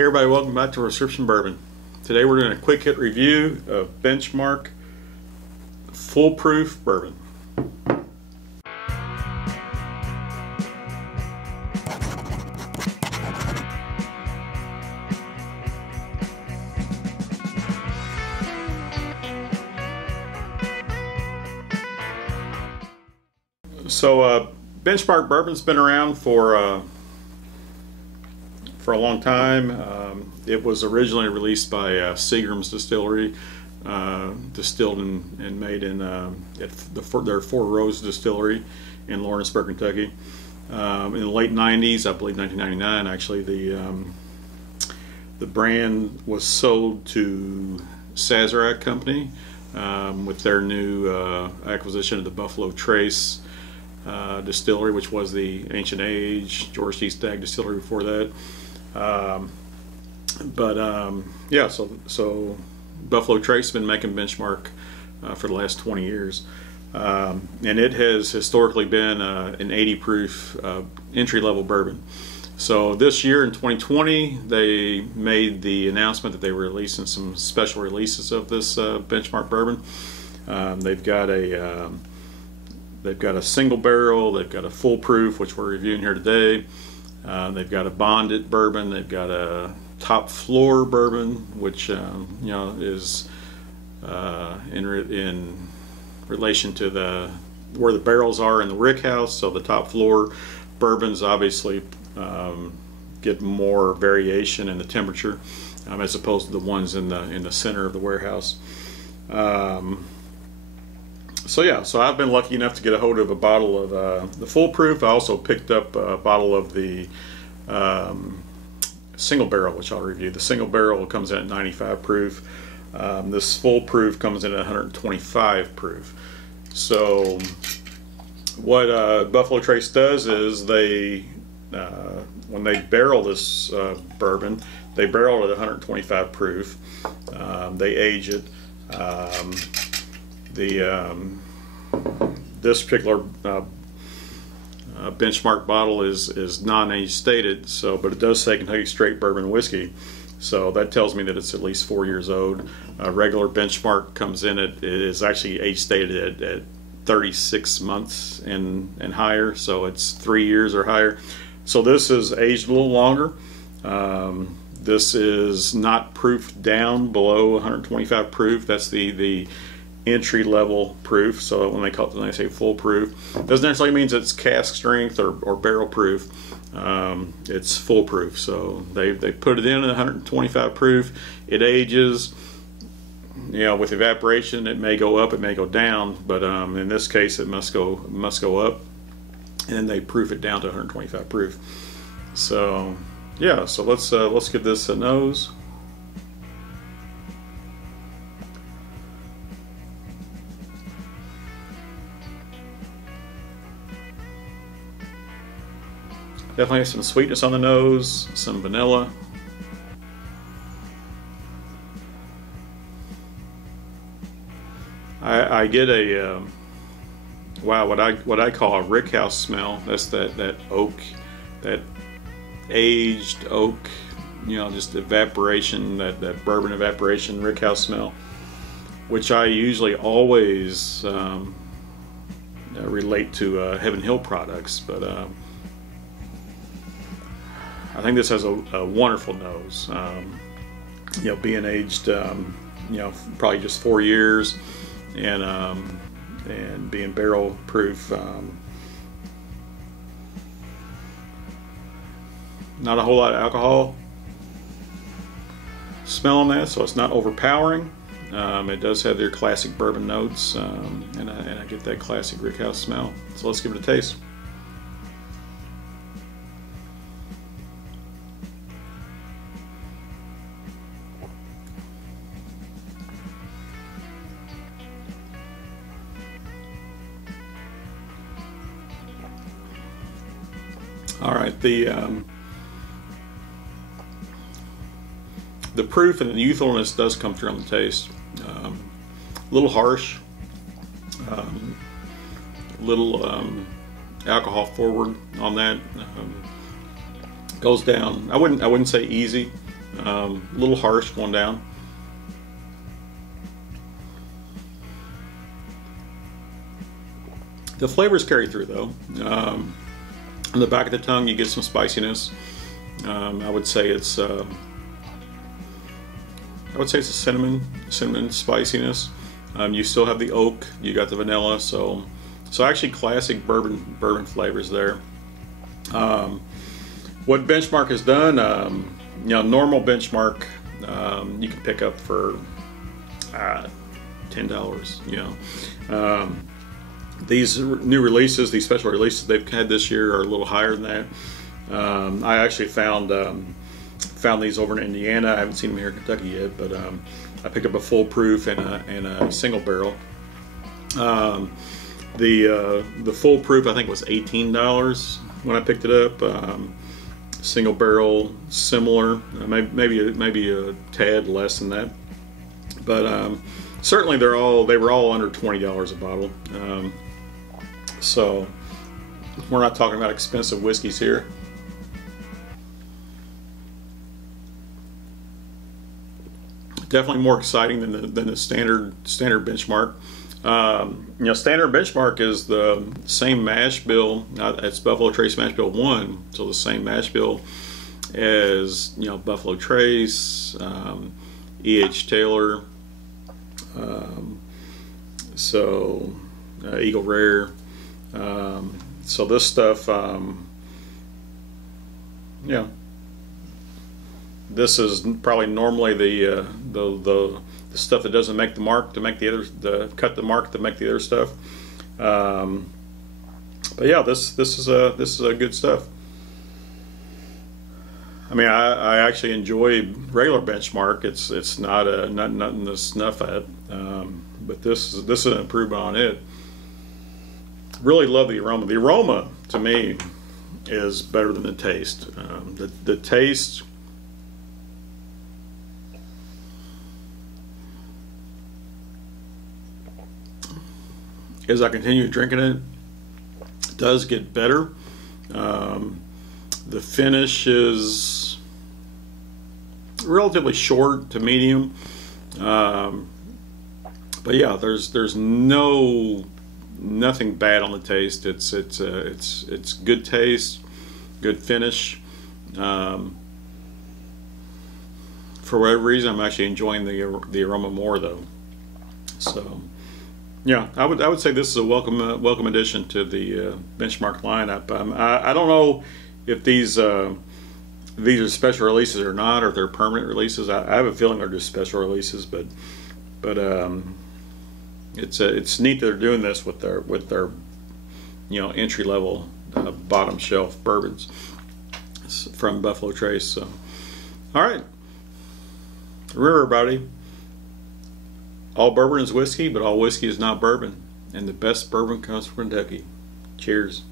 Hey everybody, welcome back to Prescription Bourbon. Today we're doing a quick hit review of Benchmark Foolproof Bourbon. So Benchmark Bourbon's been around for a long time. It was originally released by Seagram's Distillery, distilled and made in their Four Rose Distillery in Lawrenceburg, Kentucky. In the late 90s, I believe 1999, actually, the brand was sold to Sazerac Company with their new acquisition of the Buffalo Trace distillery, which was the Ancient Age George T. Stagg distillery before that. Yeah, so Buffalo Trace has been making Benchmark for the last 20 years, and it has historically been an 80 proof entry-level bourbon. So this year in 2020 they made the announcement that they were releasing some special releases of this Benchmark bourbon. They've got a single barrel, they've got a full proof, which we're reviewing here today. They've got a bonded bourbon, they've got a top floor bourbon, which is in relation to where the barrels are in the rick house. So the top floor bourbons obviously get more variation in the temperature as opposed to the ones in the center of the warehouse. So yeah, so I've been lucky enough to get a hold of a bottle of the full proof. I also picked up a bottle of the single barrel, which I'll review. The single barrel comes in at 95 proof. This full proof comes in at 125 proof. So what Buffalo Trace does is they, when they barrel this bourbon, they barrel it at 125 proof. They age it. This particular Benchmark bottle is non-age stated, but it does say Kentucky Straight Bourbon Whiskey, so that tells me that it's at least 4 years old. Regular Benchmark comes in it is actually age stated at 36 months and higher, so it's 3 years or higher. So this is aged a little longer. This is not proofed down below 125 proof. That's the entry level proof. So when they say full proof, doesn't necessarily means it's cask strength or barrel proof. It's full proof. So they put it in at 125 proof. It ages. With evaporation, it may go up, it may go down, but in this case, it must go up, and then they proof it down to 125 proof. So yeah, so let's give this a nose. Definitely some sweetness on the nose, some vanilla. I get a wow, what I call a rick house smell. That's that oak, that aged oak, just evaporation, that bourbon evaporation, rick house smell, which I usually always relate to Heaven Hill products, but I think this has a wonderful nose. Being aged, probably just 4 years, and being barrel proof. Not a whole lot of alcohol smell on that, so it's not overpowering. It does have their classic bourbon notes, and I get that classic rickhouse smell. So let's give it a taste. All right, the proof and the youthfulness does come through on the taste. A little harsh, little alcohol forward on that. Goes down. I wouldn't say easy. A little harsh going down. The flavors carry through though. On the back of the tongue you get some spiciness. I would say it's a cinnamon spiciness. You still have the oak, you got the vanilla, so actually classic bourbon flavors there. What Benchmark has done, normal Benchmark you can pick up for $10. These new releases, these special releases they've had this year are a little higher than that. I actually found these over in Indiana. I haven't seen them here in Kentucky yet, but I picked up a full proof and a single barrel. The full proof I think was $18 when I picked it up. Single barrel similar, maybe a tad less than that, but certainly they were all under $20 a bottle. So we're not talking about expensive whiskeys here. Definitely more exciting than the standard Benchmark. Standard Benchmark is the same mash bill. It's Buffalo Trace Mash Bill 1, so the same mash bill as Buffalo Trace, E.H. Taylor, Eagle Rare. So this stuff, this is probably normally the stuff that doesn't make the mark to make cut the mark to make the other stuff. But yeah, this is a good stuff. I mean, I actually enjoy regular Benchmark. It's not nothing to snuff at, but this is an improvement on it. Really love the aroma. The aroma to me is better than the taste. The taste, as I continue drinking it, does get better. The finish is relatively short to medium, but yeah, there's nothing bad on the taste. It's good taste, good finish. For whatever reason, I'm actually enjoying the aroma more though. So yeah, I would say this is a welcome addition to the Benchmark lineup. I don't know if these are special releases or not, or if they're permanent releases. I have a feeling they're just special releases, but it's neat that they're doing this with their entry level bottom shelf bourbons from Buffalo Trace. So, all right, remember everybody, all bourbon is whiskey, but all whiskey is not bourbon, and the best bourbon comes from Kentucky. Cheers.